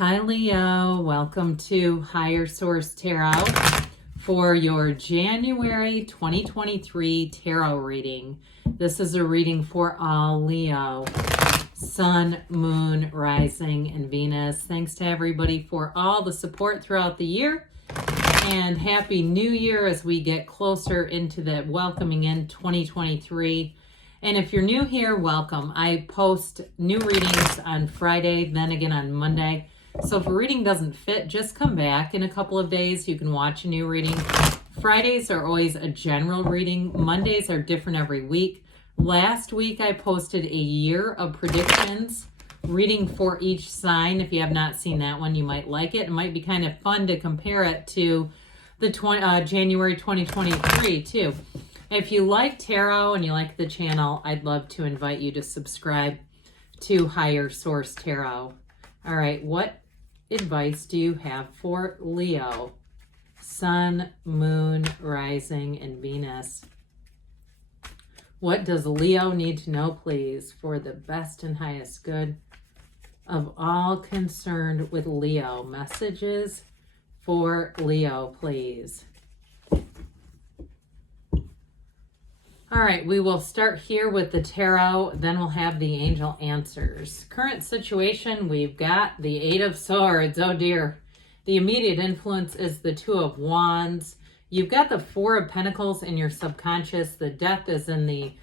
Hi Leo, welcome to Higher Source Tarot for your January 2023 tarot reading. This is a reading for all Leo, Sun, Moon, Rising, and Venus. Thanks to everybody for all the support throughout the year, and Happy New Year as we get closer into the welcoming in 2023. And if you're new here, welcome. I post new readings on Friday, then again on Monday. So if a reading doesn't fit, just come back in a couple of days. You can watch a new reading. Fridays are always a general reading. Mondays are different every week. Last week I posted a year of predictions, reading for each sign. If you have not seen that one, you might like it. It might be kind of fun to compare it to the January 2023 too. If you like tarot and you like the channel, I'd love to invite you to subscribe to Higher Source Tarot. All right, what advice do you have for Leo? Sun, Moon, Rising, and Venus. What does Leo need to know, please, for the best and highest good of all concerned with Leo? Messages for Leo, please. All right, we will start here with the tarot, then we'll have the angel answers. Current situation, we've got the Eight of Swords. Oh dear. The immediate influence is the Two of Wands. You've got the Four of Pentacles in your subconscious. The Death is in the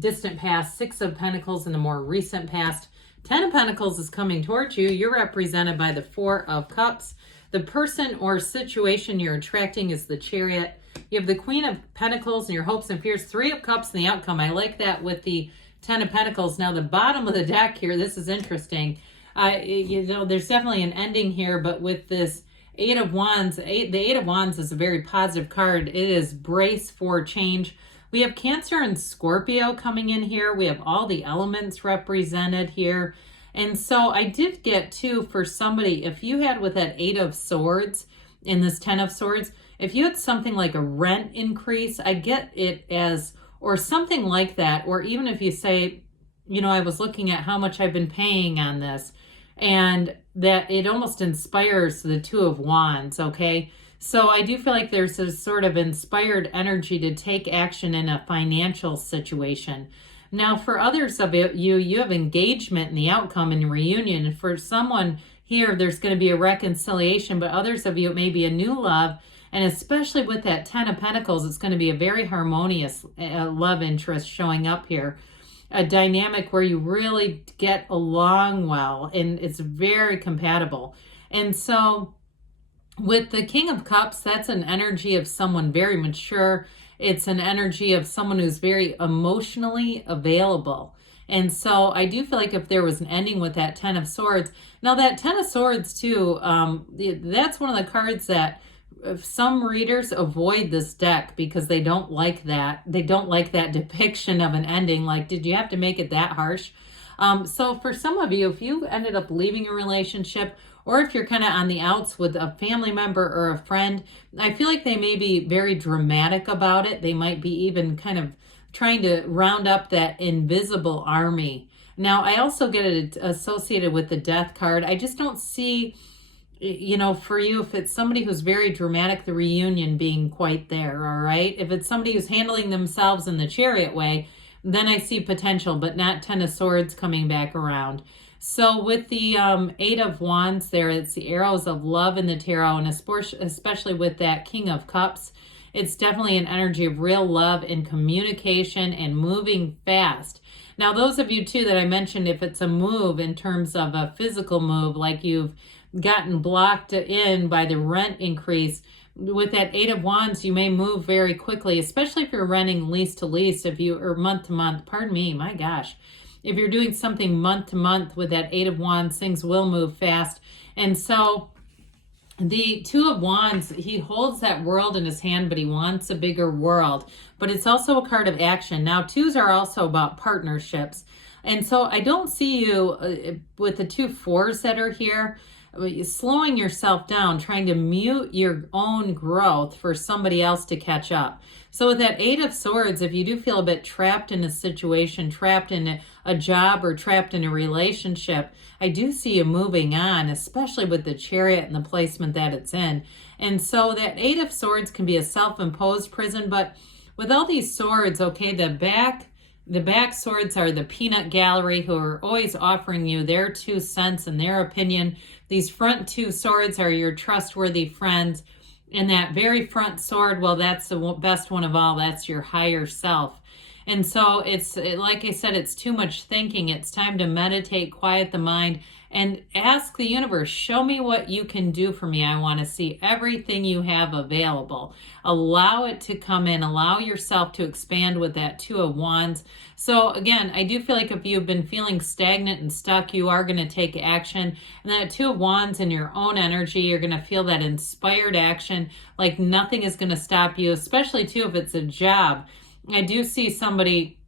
distant past. Six of Pentacles in the more recent past. Ten of Pentacles is coming towards you. You're represented by the Four of Cups. The person or situation you're attracting is the Chariot. You have the Queen of Pentacles and your hopes and fears. Three of Cups and the outcome. I like that with the Ten of Pentacles. Now, the bottom of the deck here, this is interesting. There's definitely an ending here, but with this Eight of Wands, the Eight of Wands is a very positive card. It is brace for change. We have Cancer and Scorpio coming in here. We have all the elements represented here. And so I did get too, for somebody, if you had with that Eight of Swords in this Ten of Swords, if you had something like a rent increase, I get it as, or something like that, or even if you say, I was looking at how much I've been paying on this, and that it almost inspires the Two of Wands, okay? So I do feel like there's a sort of inspired energy to take action in a financial situation. Now, for others of you have engagement in the outcome and reunion. And for someone here, there's going to be a reconciliation, but others of you, it may be a new love. And especially with that Ten of Pentacles, it's going to be a very harmonious love interest showing up here. A dynamic where you really get along well, and it's very compatible. And so with the King of Cups, that's an energy of someone very mature. It's an energy of someone who's very emotionally available. And so I do feel like if there was an ending with that Ten of Swords, now that Ten of Swords too, that's one of the cards that some readers avoid this deck because they don't like that. They don't like that depiction of an ending. Like, did you have to make it that harsh? So for some of you, if you ended up leaving a relationship, or if you're kind of on the outs with a family member or a friend, I feel like they may be very dramatic about it. They might be even kind of trying to round up that invisible army. Now, I also get it associated with the Death card. I just don't see, for you, if it's somebody who's very dramatic, the reunion being quite there, all right? If it's somebody who's handling themselves in the Chariot way, then I see potential, but not Ten of Swords coming back around. So with the Eight of Wands there, it's the arrows of love in the tarot, and especially with that King of Cups, it's definitely an energy of real love and communication and moving fast. Now, those of you too that I mentioned, if it's a move in terms of a physical move, like you've gotten blocked in by the rent increase, with that Eight of Wands, you may move very quickly, especially if you're renting lease to lease, or month to month, pardon me, my gosh. If you're doing something month to month with that Eight of Wands, things will move fast. And so the Two of Wands, he holds that world in his hand, but he wants a bigger world. But it's also a card of action. Now, twos are also about partnerships. And so I don't see you with the two fours that are here. slowing yourself down, trying to mute your own growth for somebody else to catch up. So with that Eight of Swords, if you do feel a bit trapped in a situation, trapped in a job, or trapped in a relationship, I do see you moving on, especially with the Chariot and the placement that it's in. And so that Eight of Swords can be a self-imposed prison, but with all these swords, okay, the back swords are the peanut gallery, who are always offering you their 2 cents and their opinion. These front 2 swords are your trustworthy friends. And that very front sword, well, that's the best one of all. That's your higher self. And so like I said, it's too much thinking. It's time to meditate, quiet the mind, and ask the universe, show me what you can do for me. I want to see everything you have available. Allow it to come in. Allow yourself to expand with that Two of Wands. So again, I do feel like if you've been feeling stagnant and stuck, you are going to take action. And that Two of Wands in your own energy, you're going to feel that inspired action, like nothing is going to stop you, especially too if it's a job. I do see somebody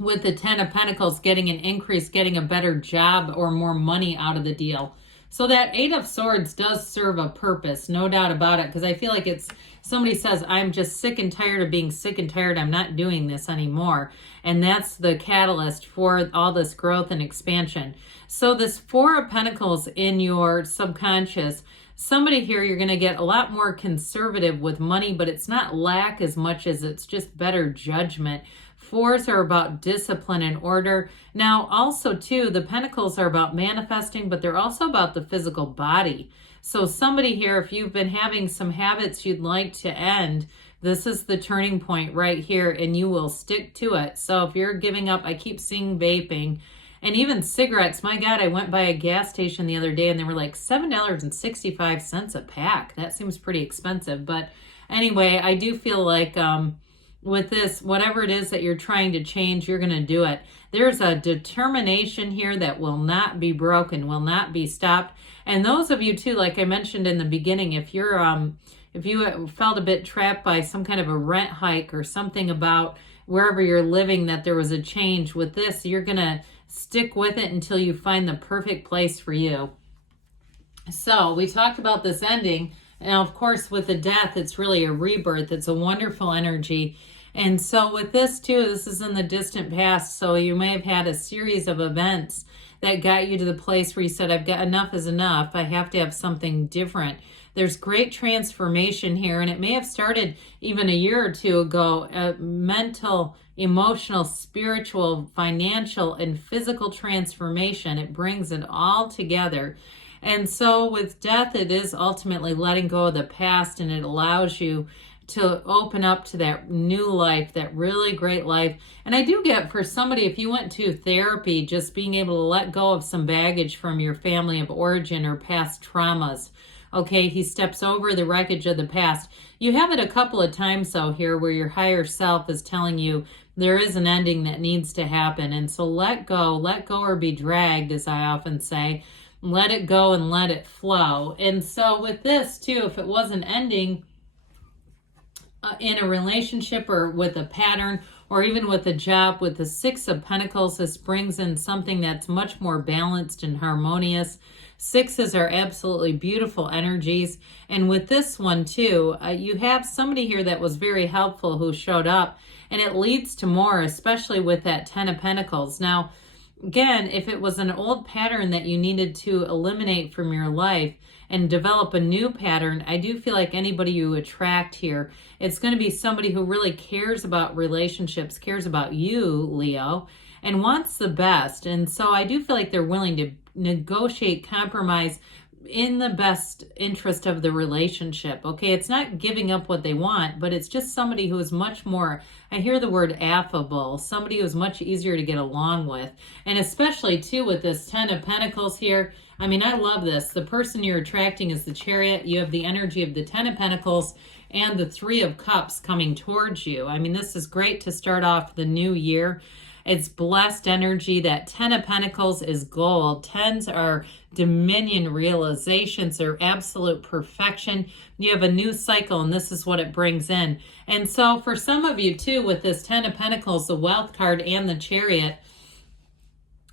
with the Ten of Pentacles getting an increase, getting a better job or more money out of the deal. So that Eight of Swords does serve a purpose, no doubt about it, because I feel like it's somebody says, I'm just sick and tired of being sick and tired. I'm not doing this anymore. And that's the catalyst for all this growth and expansion. So this Four of Pentacles in your subconscious, somebody here, you're going to get a lot more conservative with money, but it's not lack as much as it's just better judgment. Fours are about discipline and order. Now, also, too, the Pentacles are about manifesting, but they're also about the physical body. So somebody here, if you've been having some habits you'd like to end, this is the turning point right here, and you will stick to it. So if you're giving up, I keep seeing vaping, and even cigarettes. My God, I went by a gas station the other day and they were like $7.65 a pack. That seems pretty expensive. But anyway, I do feel like with this, whatever it is that you're trying to change, you're going to do it. There's a determination here that will not be broken, will not be stopped. And those of you too, like I mentioned in the beginning, if you felt a bit trapped by some kind of a rent hike or something about wherever you're living, that there was a change with this, you're going to stick with it until you find the perfect place for you. So we talked about this ending. Now, of course, with the death, it's really a rebirth. It's a wonderful energy. And so with this too, this is in the distant past. So you may have had a series of events that got you to the place where you said, I've got enough is enough. I have to have something different. There's great transformation here, and it may have started even a year or two ago. Mental, emotional, spiritual, financial, and physical transformation. It brings it all together. And so with death, it is ultimately letting go of the past, and it allows you to open up to that new life, that really great life. And I do get, for somebody, if you went to therapy, just being able to let go of some baggage from your family of origin or past traumas. Okay, he steps over the wreckage of the past. You have it a couple of times, though, here where your higher self is telling you there is an ending that needs to happen. And so let go or be dragged, as I often say. Let it go and let it flow. And so with this, too, if it wasn't ending in a relationship or with a pattern or even with a job, with the Six of Pentacles, this brings in something that's much more balanced and harmonious. Sixes are absolutely beautiful energies. And with this one too, you have somebody here that was very helpful who showed up, and it leads to more, especially with that Ten of Pentacles. Now, again, if it was an old pattern that you needed to eliminate from your life and develop a new pattern, I do feel like anybody you attract here, it's going to be somebody who really cares about relationships, cares about you, Leo, and wants the best. And so I do feel like they're willing to negotiate, compromise in the best interest of the relationship. Okay, it's not giving up what they want, but it's just somebody who is much more, I hear the word affable, somebody who is much easier to get along with. And especially too with this Ten of Pentacles here, I mean, I love this. The person you're attracting is the Chariot. You have the energy of the Ten of Pentacles and the Three of Cups coming towards you. I mean, this is great to start off the new year. It's blessed energy. That Ten of Pentacles is gold. Tens are dominion, realizations, they're absolute perfection. You have a new cycle, and this is what it brings in. And so for some of you too, with this Ten of Pentacles, the Wealth card and the Chariot,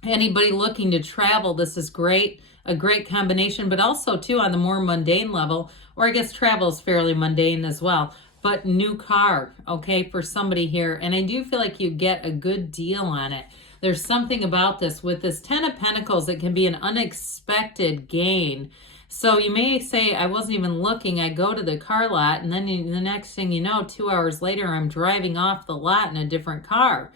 Anybody looking to travel, this is great, a great combination, but also too on the more mundane level, or I guess travel is fairly mundane as well, but new car, okay, for somebody here. And I do feel like you get a good deal on it. There's something about this with this 10 of Pentacles, it can be an unexpected gain. So you may say, I wasn't even looking, I go to the car lot, and then the next thing you know, 2 hours later, I'm driving off the lot in a different car.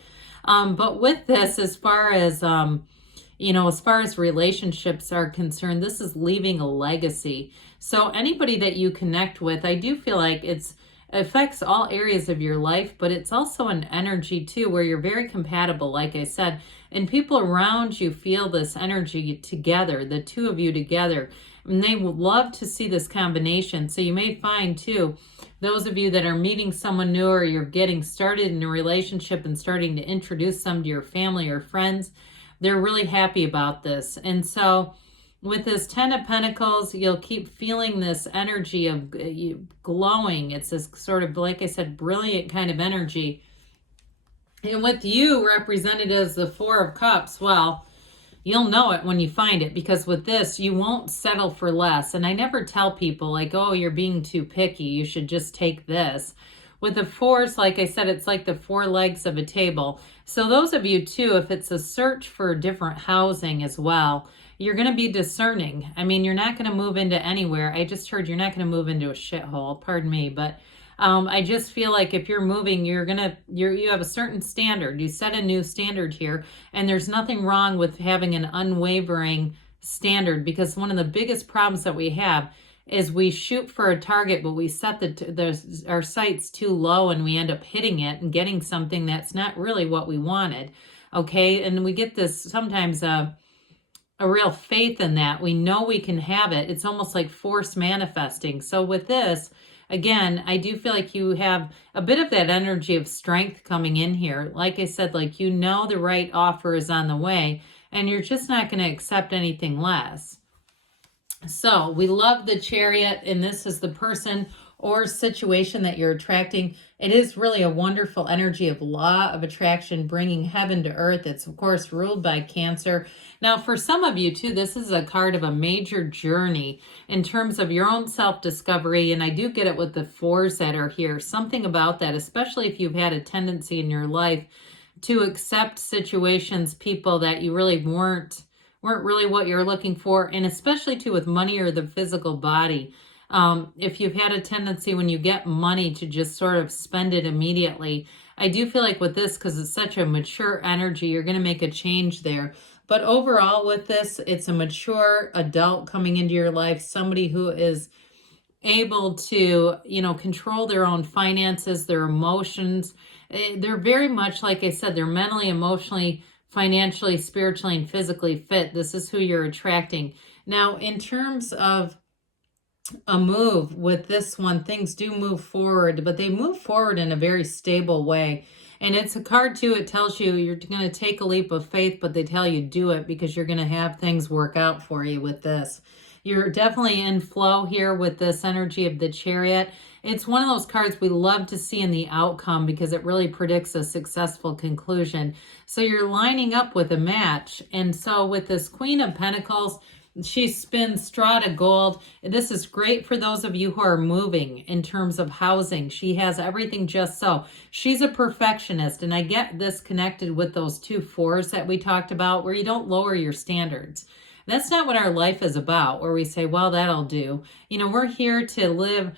But with this, as far as, as far as relationships are concerned, this is leaving a legacy. So anybody that you connect with, I do feel like it affects all areas of your life, but it's also an energy too, where you're very compatible, like I said, and people around you feel this energy together, the two of you together, and they would love to see this combination. So you may find too, those of you that are meeting someone new, or you're getting started in a relationship and starting to introduce some to your family or friends, they're really happy about this. And so with this 10 of Pentacles, you'll keep feeling this energy of glowing. It's this sort of, like I said, brilliant kind of energy. And with you represented as the 4 of Cups, well, you'll know it when you find it, because with this, you won't settle for less. And I never tell people like, oh, you're being too picky, you should just take this. With the 4s, like I said, it's like the 4 legs of a table. So those of you too, if it's a search for different housing as well, you're going to be discerning. I mean, you're not going to move into anywhere. I just heard you're not going to move into a shithole, pardon me, but I just feel like if you're moving, you have a certain standard. You set a new standard here, and there's nothing wrong with having an unwavering standard, because one of the biggest problems that we have is we shoot for a target, but we set our sights too low, and we end up hitting it and getting something that's not really what we wanted. Okay, and we get this sometimes a real faith in that. We know we can have it. It's almost like force manifesting. So with this, again, I do feel like you have a bit of that energy of strength coming in here. Like I said, like the right offer is on the way, and you're just not going to accept anything less. So we love the Chariot, and this is the person or situation that you're attracting. It is really a wonderful energy of law of attraction, bringing heaven to earth. It's, of course, ruled by Cancer. Now, for some of you, too, this is a card of a major journey in terms of your own self-discovery, and I do get it with the 4s that are here. Something about that, especially if you've had a tendency in your life to accept situations, people that you really weren't really what you're looking for, and especially too with money or the physical body. If you've had a tendency when you get money to just sort of spend it immediately, I do feel like with this, because it's such a mature energy, you're going to make a change there. But overall with this, it's a mature adult coming into your life, somebody who is able to, control their own finances, their emotions. They're very much, like I said, they're mentally, emotionally, financially, spiritually, and physically fit. This is who you're attracting. Now, in terms of a move with this one, things do move forward, but they move forward in a very stable way. And it's a card too, it tells you you're going to take a leap of faith, but they tell you do it, because you're going to have things work out for you with this. You're definitely in flow here with this energy of the Chariot. It's one of those cards we love to see in the outcome, because it really predicts a successful conclusion. So you're lining up with a match. And so with this Queen of Pentacles, she spins straw to gold. This is great for those of you who are moving in terms of housing. She has everything just so. She's a perfectionist, and I get this connected with those 2 4s that we talked about, where you don't lower your standards. That's not what our life is about, where we say, well, that'll do. We're here to live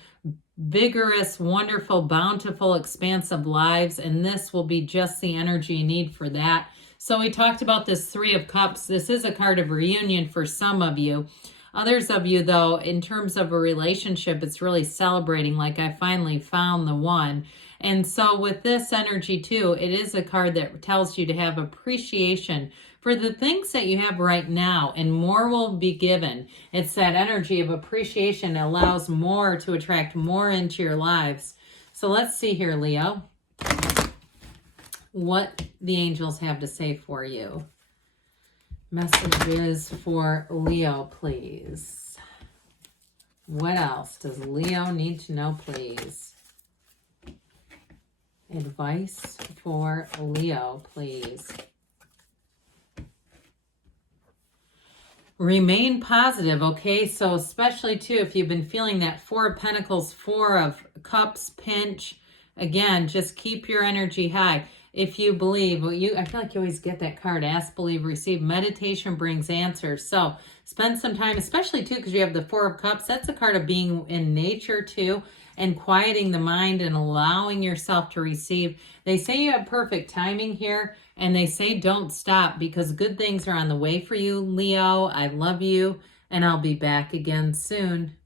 vigorous, wonderful, bountiful, expansive lives, and this will be just the energy you need for that. So we talked about this 3 of Cups. This is a card of reunion for some of you. Others of you, though, in terms of a relationship, it's really celebrating, like I finally found the one. And so with this energy, too, it is a card that tells you to have appreciation for the things that you have right now, and more will be given. It's that energy of appreciation that allows more to attract more into your lives. So let's see here, Leo, what the angels have to say for you. Messages for Leo, please. What else does Leo need to know, please? Advice for Leo, please. Remain positive, okay? So especially too, if you've been feeling that Four of Pentacles, Four of Cups pinch, again, just keep your energy high. If you believe, I feel like you always get that card, ask, believe, receive. Meditation brings answers. So spend some time, especially too, because you have the Four of Cups. That's a card of being in nature too, and quieting the mind and allowing yourself to receive. They say you have perfect timing here, and they say don't stop, because good things are on the way for you, Leo. I love you, and I'll be back again soon.